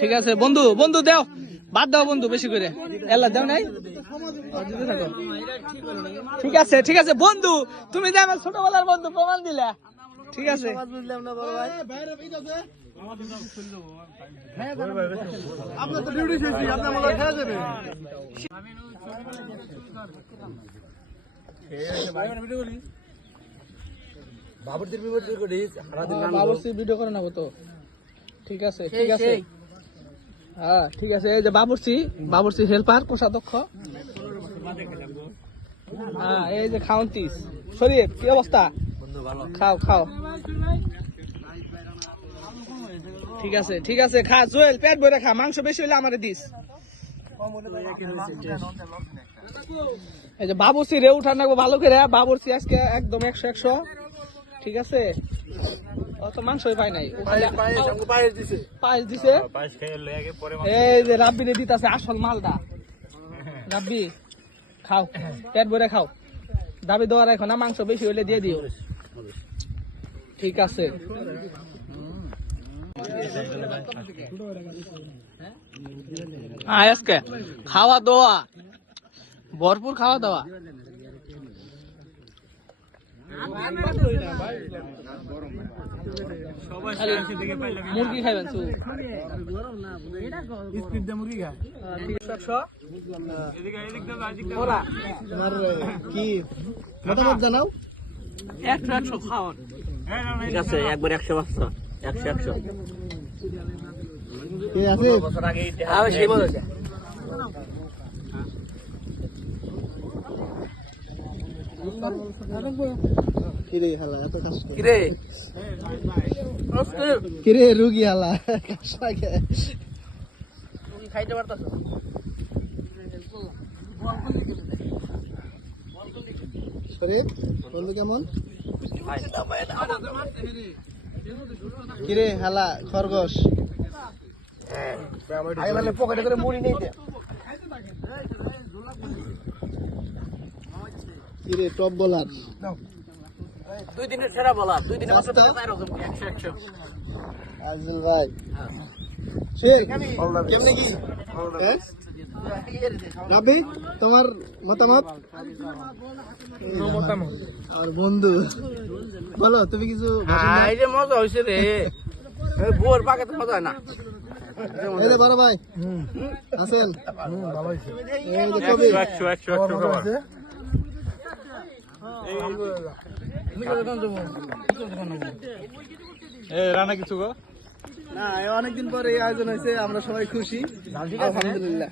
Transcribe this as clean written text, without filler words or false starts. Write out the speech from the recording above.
ঠিক আছে বন্ধু বন্ধু দাও বাদ দাও বন্ধু বেশি করে এলা দাও নাই ঠিক আছে বন্ধু তুমি যে আমার ছোটবেলার বন্ধু প্রমাণ দিলা ঠিক আছে আপনার তো ডিউটি শেষ আপনার মনে হয় খেলা যাবে বাবুর্চি ভিডিও করে নেবো তো ঠিক আছে ঠিক আছে হ্যাঁ ঠিক আছে এই যে বাবুর্চি হেল্পার কোষাধ্যক্ষ হ্যাঁ এই যে খাওয়ান্তিস শরীফ কি অবস্থা খাও ঠিক আছে খা জোয়েল পেট ভরে খা মাংস বেশি হলে আমারে দিস এই যে বাবুর্চি রে উঠান রাখবো ভালো করে বাবুর্চি আজকে একদম 100 ঠিক আছে অত মাংসই পাই নাই পায়েস দিছে এই যে রাব্বি রে দিতাছে আসল মালটা রাব্বি খাও পেট ভরে খাও দাবি দেওয়া রাখো না মাংস বেশি হইলে দিয়ে দিও ঠিক আছে আজকে খাওয়া দাওয়া ভরপুর খাওয়া দাওয়া মুরগি খাইবেন তোমার কি মতামত জানাও 100 খাওয়ান ঠিক আছে একবার 100 বাচ্চা 100 কে আছে সেই বলেছে কিরে হালা এত কাজ কিরে কিরে রুগী হালা কাজ লাগে তুমি খাইতে পারতাছ শরীফ বন্ধু কেমন কিরে হালা খরগোশ পকেটে করে মুড়ি নেই দে কিরে টপ বলার 2 দিনের সেরা বলা 2 দিনের মাত্র 100 আজল ভাই সে কেমনে কি রাবি তোমার মতামত আর বন্ধু বলো তুমি কিছু এই যে মজা হইছে রে বোর পাকে তো মজা না এই যে বড় ভাই আছেন ভালো হইছে এই যে কবি 100 খাবার রানা কিছু গো না অনেকদিন পরে এই আয়োজন হয়েছে আমরা সবাই খুশি আলহামদুলিল্লাহ